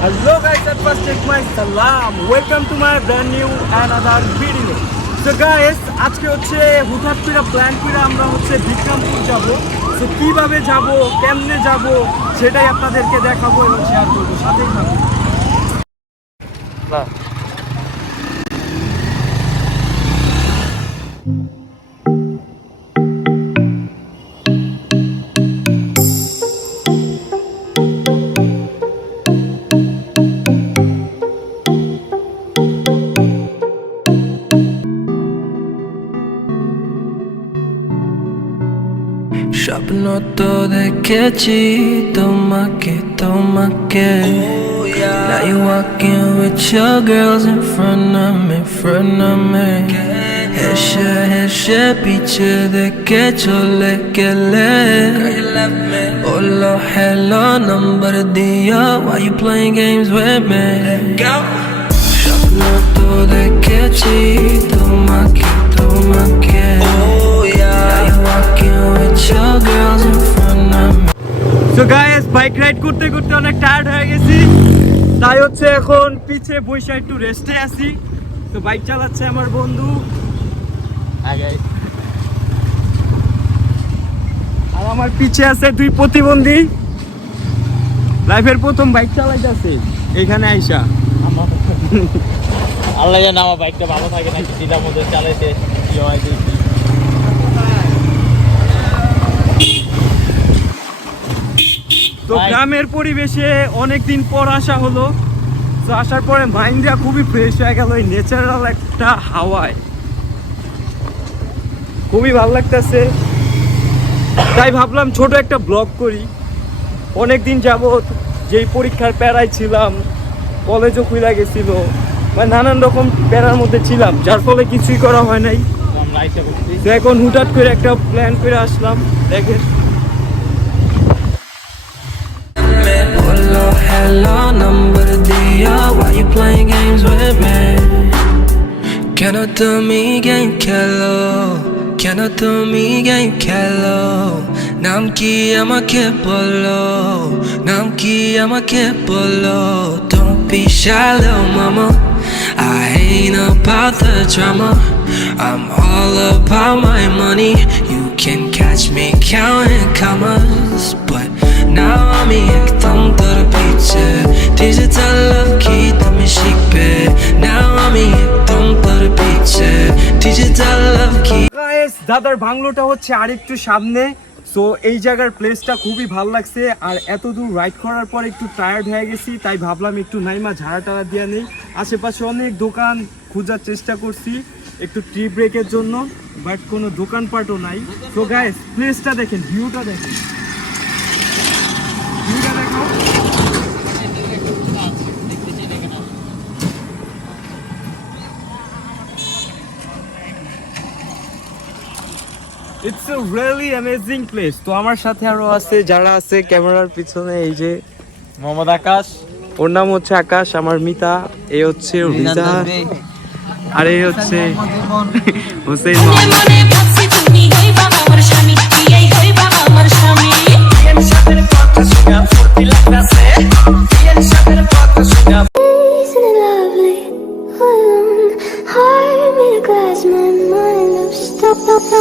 Hello guys, at first take my salam. Welcome to my brand new another video. So guys, আজকে হচ্ছে হুটহাট করে plan করে আমরা হচ্ছে বিক্রমপুর যাব। তো কিভাবে যাব, কেমনে যাব সেটাই আপনাদেরকে দেখাবো এবং শেয়ার করবো, সাথেই থাকুন। স্বপ্ন তো দেখেছি তোমাকে তোমাকে Now you walking with your girls in front of me হেসে হেসে পিছে দেখে চলে গেলে বললো hello number দিও Why you playing games with me স্বপ্ন তো দেখেছি তোমাকে তোমাকে So guys, বাইক রাইড করতে করতে অনেক টায়ার্ড হয়ে গেছি, তাই হচ্ছে এখন পিছে বসে একটু রেস্টে আছি। তো বাইক চালাচ্ছে আমার বন্ধু আর আমার পিছে আছে দুই প্রতিবন্ধী। লাইফের প্রথম বাইক চালাইতেছে এখানে আইসা। আল্লাহ জানে আমার বাইকটা ভালো থাকে নাকি সিধার মধ্যে চালাইতে কি হয় দেখি। তো গ্রামের পরিবেশে অনেকদিন পর আসা হলো। তো আসার পরে মাইন্ডটা খুবই ফ্রেশ হয়ে গেল এই ন্যাচারাল একটা হাওয়ায়, খুবই ভালো লাগতেছে। তাই ভাবলাম ছোট একটা ব্লগ করি। অনেকদিন যাবত যেই পরীক্ষার প্যারায় ছিলাম, কলেজও খুলে গেছিল, মানে নানান রকম প্যারার মধ্যে ছিলাম, যার ফলে কিছুই করা হয় নাই। তো এখন হুটহাট করে একটা প্ল্যান করে আসলাম। দেখেন Hello, number diyo Why you playing games with me Kena tumi game kelo Kena tumi game kelo Nam ki ama ke bolo Nam ki ama ke bolo Don't be shy little mama I ain't about the drama I'm all about my money You can catch me counting commas But now I'm ekdam dar piche Digital love ki tami shikpe Now I'm ekdam dar piche Digital love ki guys, দাদার বাংলোটা হচ্ছে আরেকটু সামনে। So এই জায়গার প্লেসটা খুবই ভালো লাগছে। আর এত দূর রাইড করার পর একটু টায়ার্ড হয়ে গেছি, তাই ভাবলাম একটু নাইমা ঝাড়া টাড়া দিয়ে নেই। আশেপাশে অনেক দোকান খোঁজার চেষ্টা করছি একটু ট্রি ব্রেকের জন্য, বাট কোনো দোকানপাটও নাই। তো গাইস, প্লেসটা দেখেন, ভিউটা দেখেন, ভিউটা দেখো। It's a really amazing place. তো আমার সাথে আরো আছে যারা আছে ক্যামেরার পিছনে, এই যে মোহাম্মদ আকাশ, ওর নাম হচ্ছে আকাশ, আমার মিতা, এই হচ্ছে রিজা, আর এই হচ্ছে হোসেন।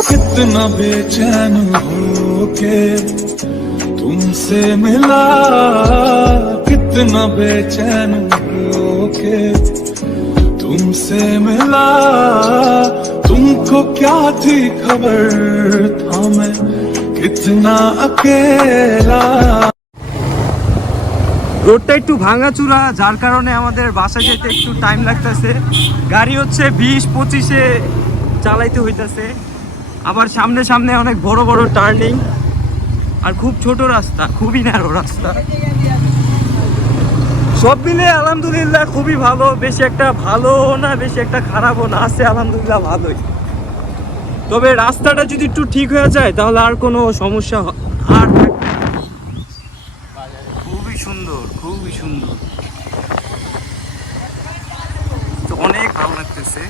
कितना बेचैन होके तुमसे मिला कितना बेचैन होके तुमसे मिला तुमको क्या थी खबर था मैं कितना अकेला। রোডটা একটু ভাঙাচুরা, যার কারণে আমাদের বাসা যেতে একটু টাইম লাগতেছে। গাড়ি হচ্ছে 20-25-এ চালাইতে হইতাছে। আবার সামনে সামনে অনেক বড় বড় টার্নিং, আর খুব ছোট রাস্তা, খুবই ন্যারো রাস্তা। সব মিলে আলহামদুলিল্লাহ খুবই ভালো, বেশি একটা ভালো না বেশি একটা খারাপও না, আছে আলহামদুলিল্লাহ ভালোই। তবে রাস্তাটা যদি একটু ঠিক হয়ে যায় তাহলে আর কোনো সমস্যা আর খুবই সুন্দর, খুবই সুন্দর। তো অনেক ভালো লাগতেছে।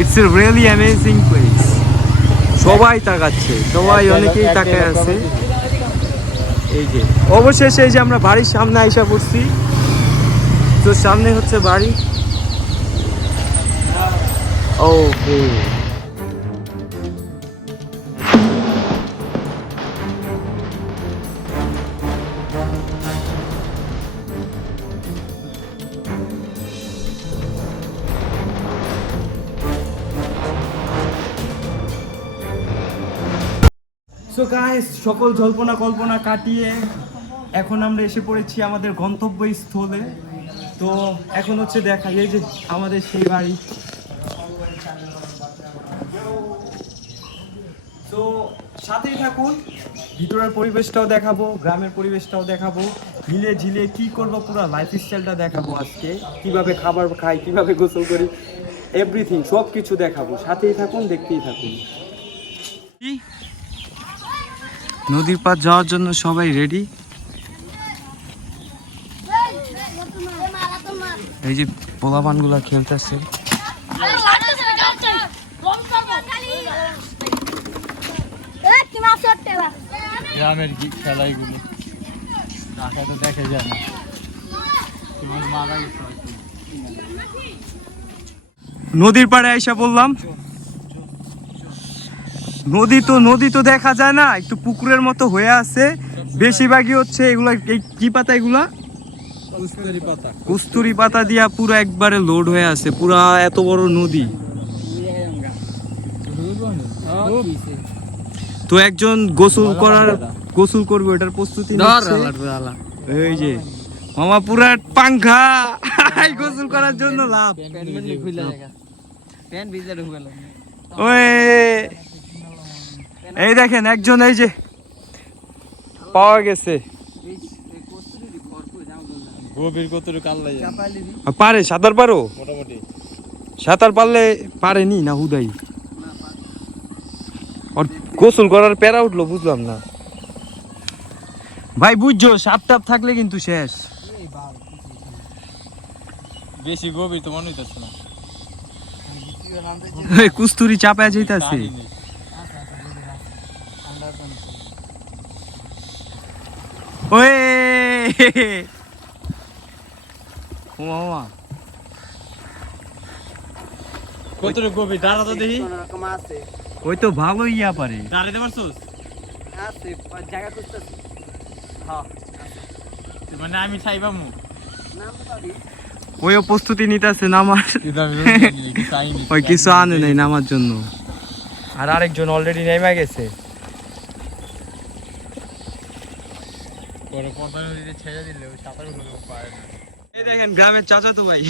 It's a really amazing place. সবাই তাকাচ্ছে, সবাই অনেকেই তাকায় আছে। এই যে অবশেষে এই যে আমরা বাড়ির সামনে আইসা পড়ছি, তো সামনে হচ্ছে বাড়ি। ওকে, সো গাইস, সকল জল্পনা কল্পনা কাটিয়ে এখন আমরা এসে পড়েছি আমাদের গন্তব্যস্থলে। তো এখন হচ্ছে দেখা, এই যে আমাদের সেই বাড়ি। তো সাথেই থাকুন, ভিতরের পরিবেশটাও দেখাবো, গ্রামের পরিবেশটাও দেখাবো, ঝিলে ঝিলে কি করবো পুরো লাইফস্টাইলটা দেখাবো আজকে, কিভাবে খাবার খাই, কিভাবে গোসল করি, এভরিথিং সব কিছু দেখাবো। সাথেই থাকুন, দেখতেই থাকুন। নদীর পাড় যাওয়ার জন্য সবাই রেডি। এই যে পোলাপানগুলা খেলতেছে। গ্রামের খেলাইগুলো ঢাকায় তো দেখা যায় না। তোমার মারা গেছে হয়তো। নদীর পাড়ে আইসা বললাম, নদী তো দেখা যায় না, একটু পুকুরের মতো হয়ে আছে। বেশিরভাগই হচ্ছে এগুলা, এই কি পাতা এগুলা, কস্তুরি পাতা দিয়া পুরো একবারে লোড হয়ে আছে, পুরা এত বড় নদী। তো একজন গোসল করবে, ওটার প্রস্তুতি নিচ্ছে। এই যে মামা পুরা পাংখা গোসল করার জন্য লাভ। ওই এই দেখেন একজন, এই যে পাওয়া গেছে। গভীর কতটুকু কাল্লাই পারে সাঁতার পারো? মোটামুটি সাঁতার পারলে পারেনি না হুদাই, আর গোসল করার প্যারা উঠলো, বুঝলাম না ভাই। বুঝছো, সাপ টাপ থাকলে কিন্তু শেষ। বেশি গভীর তো মনে হইতেছে না। কুস্তুরি চাপায় যাইতাছে। ওই মামা কতটুকু গভীর দাঁড়া তো দেখি। ওই তো ভালোই ইয়া পারে। দাঁড়াইতে পারছোস? মানে আমি চাইবামু ওইও প্রস্তুতি নিতেছে নামার, ওই কিছু আনে নাই নামার জন্য। আর আরেকজন অলরেডি নেমে গেছে। ছেড়ে দিলে সাঁতার পারে না। এই দেখেন গ্রামের চাচা তো ভাই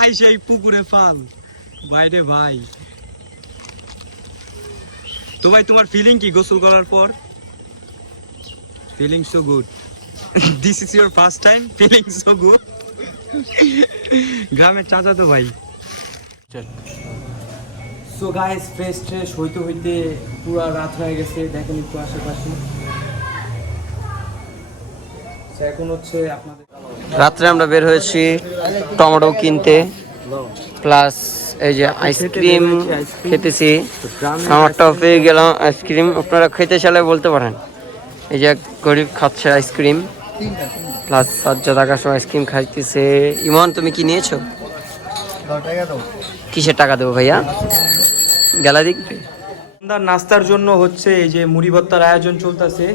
আই সেই পুকুরে ফাল ভাই রে ভাই। তো ভাই তোমার ফিলিং কি গোসল করার পর? Feeling so good. This is your first time feeling so good. গ্রামের চাচা তো ভাই। সো গাইস, ফ্রেশ হইতে হইতে পুরো রাত হয়ে গেছে। দেখেন একটু আশেপাশে। এখন হচ্ছে আপনাদের রাত্রে আমরা বের হয়েছি টমেটো কিনতে, প্লাস এই যে আইসক্রিম খেতেছি। আমারটাও পেয়ে গেলাম আইসক্রিম, আপনারা খেতে চাইলে বলতে পারেন। এই যে গরিব খাচ্ছে আইসক্রিম, প্লাস সাজ্জা টাকার সময় আইসক্রিম খাইতেছে। ইমন, তুমি কি নিয়েছো? কিসের টাকা দেবো ভাইয়া? গেলা দেখবে। নাস্তার জন্য হচ্ছে এই যে মুড়ি ভর্তার আয়োজন চলতেছে।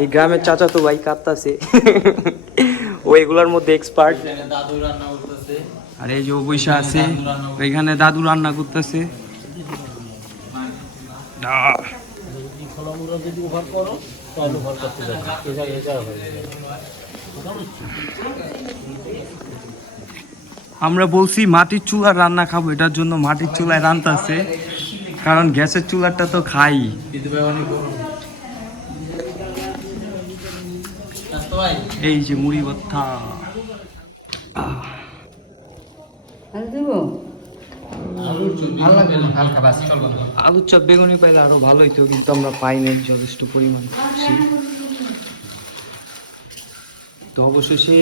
এই গ্রামের চাচা তো ভাই কাঁদতাছে, ও এগুলোর মধ্যে এক্সপার্ট। দাদু রান্না করতেছে, আর এই যে ও বৈশা আছে, এখানে দাদু রান্না করতেছে। আমরা বলছি মাটির চুলার রান্না খাবো, এটার জন্য মাটির চুলায় রান্নাছে, কারণ গ্যাসের চুলাটা তো খাই। এই যে মুড়ি ভর্তা, আলুর চপ বেগুনি পাইলে আরো ভালো হইতো, কিন্তু আমরা পাই নাই যথেষ্ট পরিমাণ। তো অবশেষে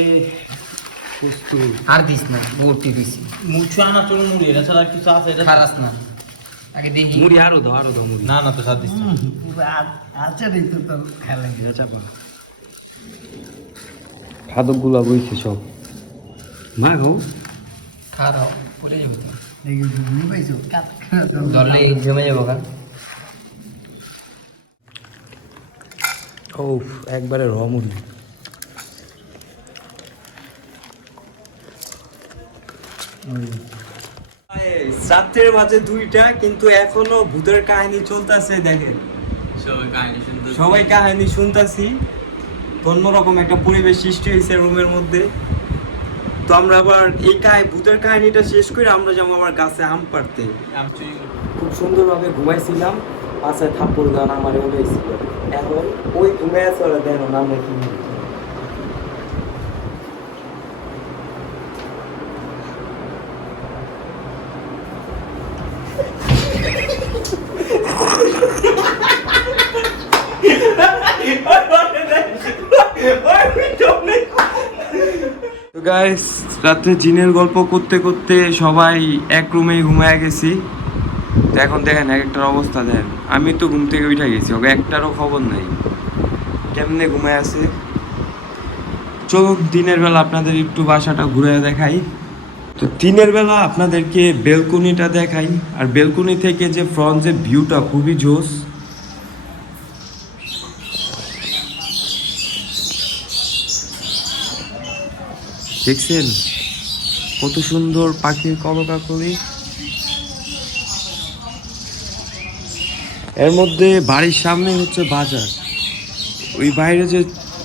আর দিস না, ভর্তি দিছি। মুচু আনা চলো মুড়ি, এটা ছাড়া কিছু আছে? এটা খারাস না, আগে দেখি। মুড়ি আরো দাও মুড়ি। না না তো স্বাদ দিচ্ছে। আচ্ছা রে, তো খেলা চাপা খাদকগুলা বইছে সব মা খাও খাও পড়ে যাবো ধরলে জমে যাবো কারণ ও একবারে রমুনি রাত্রের মাঝে 2টা কিন্তু এখনো ভূতের কাহিনী চলতেছে দেখেন সবাই কাহিনী শুনতাছি অন্যরকম একটা পরিবেশ সৃষ্টি হয়েছে রুমের মধ্যে তো আমরা আবার এই ভূতের কাহিনীটা শেষ করে আমরা যাবো আমার গাছে আম পাড়তে খুব সুন্দরভাবে ঘুমাইছিলাম পাশায় থাপ্পড় গান আমার হয়েছিল এখন ওই ঘুমাই আছে ওরা দেন আমরা কি গাইস রাত্রে জিনের গল্প করতে করতে সবাই এক রুমেই ঘুমায় গেছি তো এখন দেখেন এক একটার অবস্থা দেখেন আমি তো ঘুম থেকে উঠে গেছি ওকে একটারও খবর নাই কেমনে ঘুমায় আছে চলুন দিনের বেলা আপনাদের একটু বাসাটা ঘুরে দেখাই তো দিনের বেলা আপনাদেরকে বেলকনিটা দেখাই আর বেলকনি থেকে যে ফ্রন্ট যে ভিউটা খুবই জোস দেখছেন কত সুন্দর পাখির কলকাকলি এর মধ্যে বাড়ির সামনে হচ্ছে বাজার ওই বাইরে যে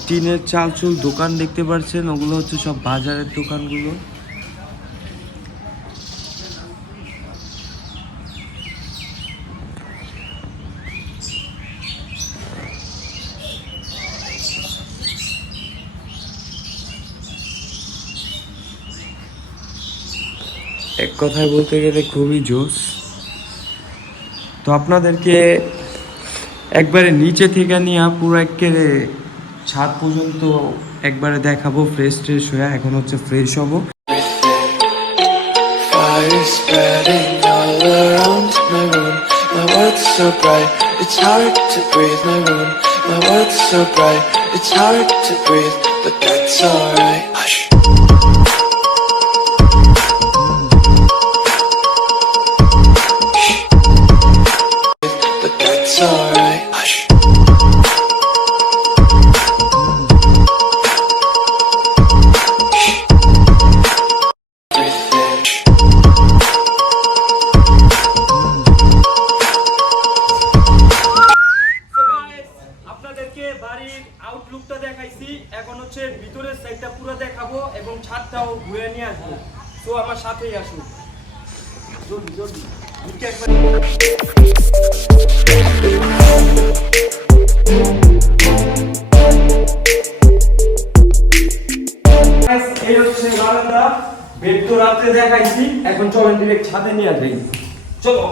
টিনের চালচুল দোকান দেখতে পাচ্ছেন ওগুলো হচ্ছে সব বাজারের দোকানগুলো এক কথায় বলতে গেলে খুবই জোস তো আপনাদেরকে একবারে নিচে থেকে নিয়ে পুরো একেবারে ছাদ পর্যন্ত একবারে দেখাবো ফ্রেশ হয়ে এখন হচ্ছে ফ্রেশ হব Fire spreading all around my room. My world's so bright, it's hard to breathe. My world's so bright, it's hard to breathe, but that's alright. Hush. But that's alright. Hush. আপনাদেরকে বাড়ির আউটলুকটা দেখাইছি এখন হচ্ছে ভিতরের সাইডটা পুরো দেখাবো এবং ছাদটাও ঘুরে নিয়ে আসবো তো আমার সাথেই আসুন জলদি জলদি এই হচ্ছে বারান্দা বেড তো রাতে দেখাইছি এখন চলেন ডিরেক্ট ছাদে নিয়ে যাই চলো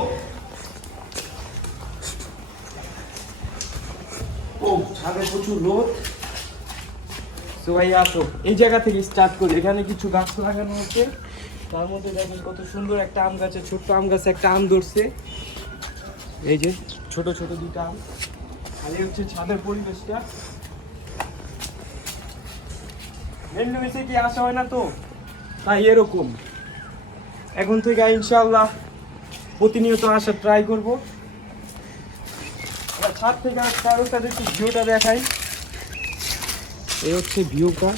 ও ছাদে প্রচুর রোদ তো ভাই আসো এই জায়গা থেকে স্টার্ট করি এখানে কিছু গাছ লাগানো আছে তার মধ্যে দেখেন কত সুন্দর একটা আম গাছে ছোট্ট আম গাছে একটা আম ধরছে এই যে ছোট ছোট দুটো আম আর এই হচ্ছে ছাদের পরিবেশটা মেনলি মিশে কি আসা হয় না তো তাই এরকম এখন থেকে ইনশাআল্লাহ প্রতিনিয়ত আসা ট্রাই করবো ছাদ থেকে কারোর সাথে একটু ভিউটা দেখাই এই হচ্ছে ভিউটা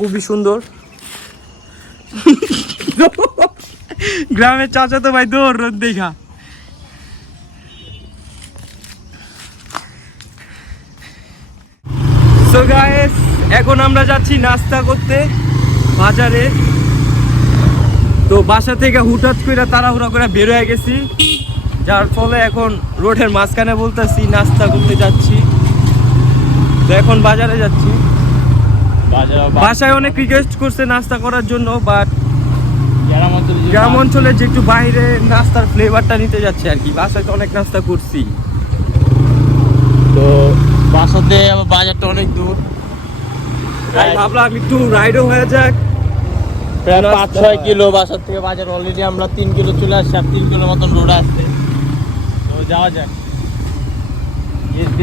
খুবই সুন্দর গ্রামের চাচা তো ভাই দৌড় রোদ দেখা সো গাইস এখন আমরা যাচ্ছি নাস্তা করতে বাজারে তো বাসা থেকে হুটহাট করে তাড়াহুড়া করে বের হয়ে গেছি যার ফলে এখন রোডের মাঝখানে বলতেছি নাস্তা করতে যাচ্ছি তো এখন বাজারে যাচ্ছি বাসায় অনেক রিকোয়েস্ট করছে নাস্তা করার জন্য বাট গ্রাম অঞ্চলে যে একটু বাইরে নাস্তার ফ্লেভারটা নিতে যাচ্ছে আর কি বাসায় তো অনেক নাস্তা করছি তো বাসাতে আবার বাজারটা অনেক দূর তাই ভাবলাম একটু রাইডও হয়ে যাক প্রায় 5-6 কিলো বাসার থেকে বাজার অলরেডি আমরা 3 কিলো চলে আসছি আর 3 কিলোর মতন রোড আসছে তো যাওয়া যাক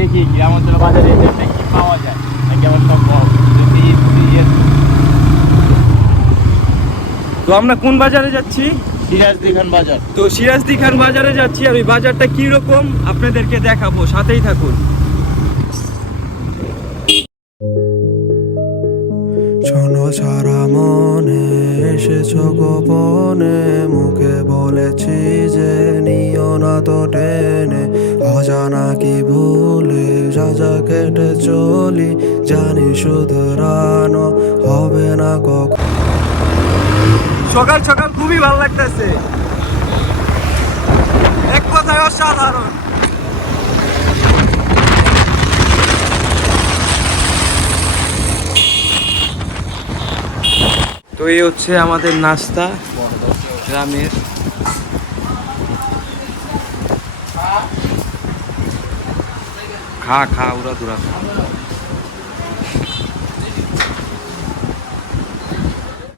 দেখি গ্রাম অঞ্চলের বাজারে এসে কি পাওয়া যায় নাকি আবার সব তো আমরা কোন বাজারে যাচ্ছি? সিরাজদি খান বাজার। তো সিরাজদি খান বাজারে যাচ্ছি, আর ওই বাজারটা কি রকম আপনাদেরকে দেখাবো, সাথেই থাকুন। শোনো সারা মনে এসেছ গোপনে, মুখে বলেছি যে নিও না তো টেনে, অজানা কি ভুলে সাজা কেটে চলি, জানি শুধরানো হবে না কখন। সকাল সকাল খুবই ভালো লাগতেছে, এক কথায় অসাধারণ। তো এই হচ্ছে আমাদের নাস্তা গ্রামের। খা উড়া দুরা খা।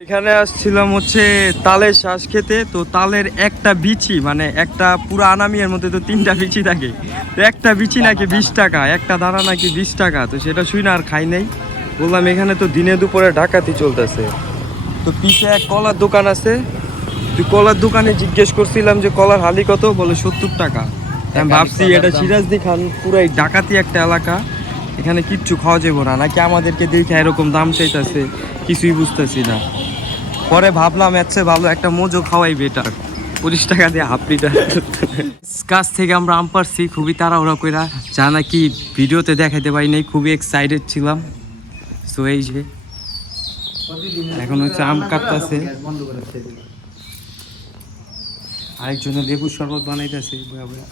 এখানে আসছিলাম হচ্ছে তালের শ্বাস খেতে। তো তালের একটা বিচি মানে একটা পুরো আনামিয়ার মধ্যে তো 3টা বিচি থাকে, তো একটা বিচি নাকি 20 টাকা, একটা দানা নাকি 20 টাকা। তো সেটা শুই না আর খাই নাই। বললাম এখানে তো দিনে দুপুরে ডাকাতি চলতেছে। তো পিছে এক কলার দোকান আছে, তুই কলার দোকানে জিজ্ঞেস করছিলাম যে কলার হালি কত, বলে 70 টাকা। আমি ভাবছি এটা সিরাজদি খান পুরাই ডাকাতি একটা এলাকা, এখানে কিচ্ছু খাওয়া যাবো না, নাকি আমাদেরকে দেখে এরকম দাম চাইতেছে, কিছুই বুঝতেছি না। পরে ভাবলাম এর চেয়ে ভালো একটা মোজো খাওয়াই বেটার, 25 টাকা দিয়ে হাফ লিটার। কাছ থেকে আমরা আম পারছি খুবই তাড়াহুড়া কইরা, যা নাকি ভিডিওতে দেখাইতে পারি নাই, খুবই এক্সাইটেড ছিলাম। সো এই যে এখন হচ্ছে আম কাটতেছে, আরেকজনে লেবুর শরবত বানাইতেছে বয়া বয়া।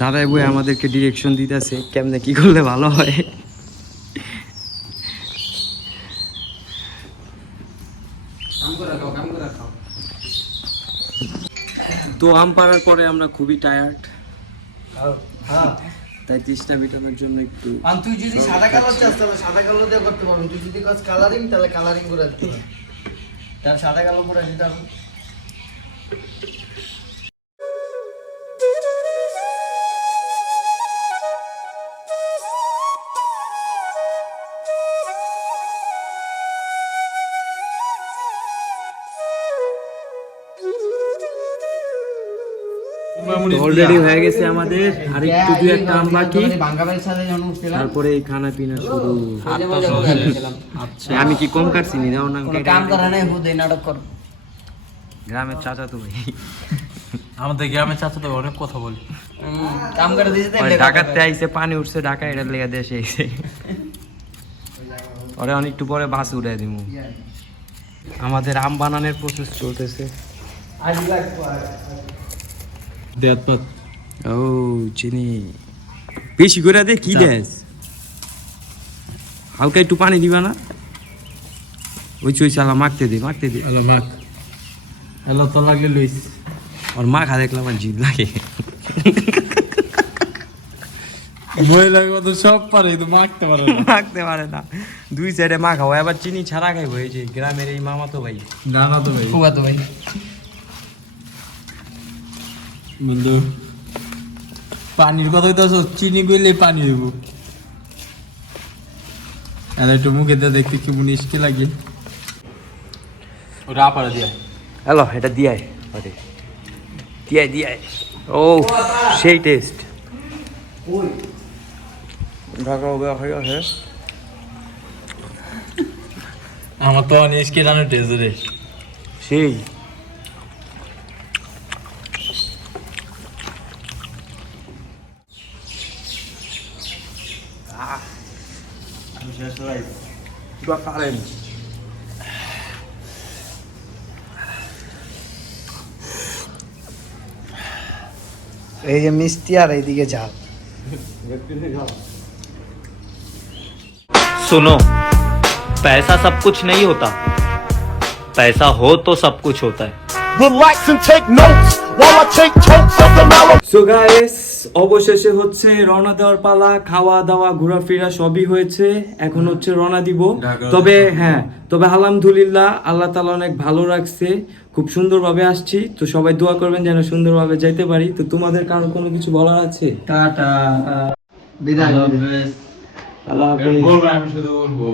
দাদাই বই আমাদেরকে ডিরেকশন দিতেছে কেমনে কি করলে ভালো হয়। তো আম পাড়ার পরে আমরা খুবই টায়ার্ড, তাই তৃষ্ণা মেটানোর জন্য একটু। তুই যদি সাদা কালার চাস তাহলে সাদা কালো দিয়ে করতে পারবি, তুই যদি কাজ কালারিং তাহলে কালারিং করে দিতে পারবি, তার সাদা কালো করে দিতে হবে। অলরেডি হয়ে গেছে আমাদের, আর একটু দুই একটা আম বাকি, বাঙ্গাবের সাথে যখন উঠছিলাম তারপরে এই খানা পিনা শুরু। আচ্ছা আমি কি কম কাটছি নি, দাও না কাম করা নাই, হুদে নাটক কর। গ্রামের চাচা তো ভাই, আমাদের গ্রামের চাচা তো অনেক কথা বলি। কাম করে দিয়েছে ওই ঢাকাতে আইছে, পানি উঠছে ঢাকা, এটার লেগে দেশে আইছে। ওরে অনেক একটু পরে বাস উড়াই দিব। আমাদের আম বানানোর প্রসেস চলতেছে। ও চিনি বেশি করে দে, কি দেস? হালকা একটু পানি দিবা না? ওই চই চালা মাখতে দে। হ্যালো মাক, হ্যালো তো লাগলে লইস। আর মাখা দেখলাম আর জিভ লাগে। মহিলা তো সব পারে, কিন্তু মাখতে পারে না। মাখতে পারে না, দুই সাইডে মাখাও। এবার চিনি ছাড়া খাইবো, এই যে গ্রামের এই মামা তো ভাই। না না তো ভাই, ফুয়া তো ভাই বন্ধু পানির কথাই তো চিনি গইলে পানি হইব। আর একটু মুখে দিয়ে দেখতে কি মিষ্টি লাগে। ওটা পাড়া দিয়া হ্যালো, এটা দিয়াই দিয়াই। ও সেই টেস্ট। ঢাকা হয়ে গেছে। আমার তো মিষ্টি রান্নার টেস্ট রে সেই এই যে মিষ্টি আর এইদিকে ঝাল। सुनो, पैसा सब कुछ नहीं होता, पैसा हो तो सब कुछ होता है। Relax and take notes while I take totes of the mellow. So guys, অবশেষে হচ্ছে রওনা দেওয়ার পালা। খাওয়া দাওয়া ঘোরাফেরা সবই হয়েছে, এখন হচ্ছে রওনা দিব। তবে হ্যাঁ, তবে আলহামদুলিল্লাহ আল্লাহ তাআলা অনেক ভালো রাখছে। খুব সুন্দরভাবে আসছি, তো সবাই দোয়া করবেন যেন সুন্দরভাবে যাইতে পারি। তো তোমাদের কারো কোনো কিছু বলার আছে? টাটা, বিদায়। আল্লাহ হাফেজ। বলবো, আমি শুধু বলবো।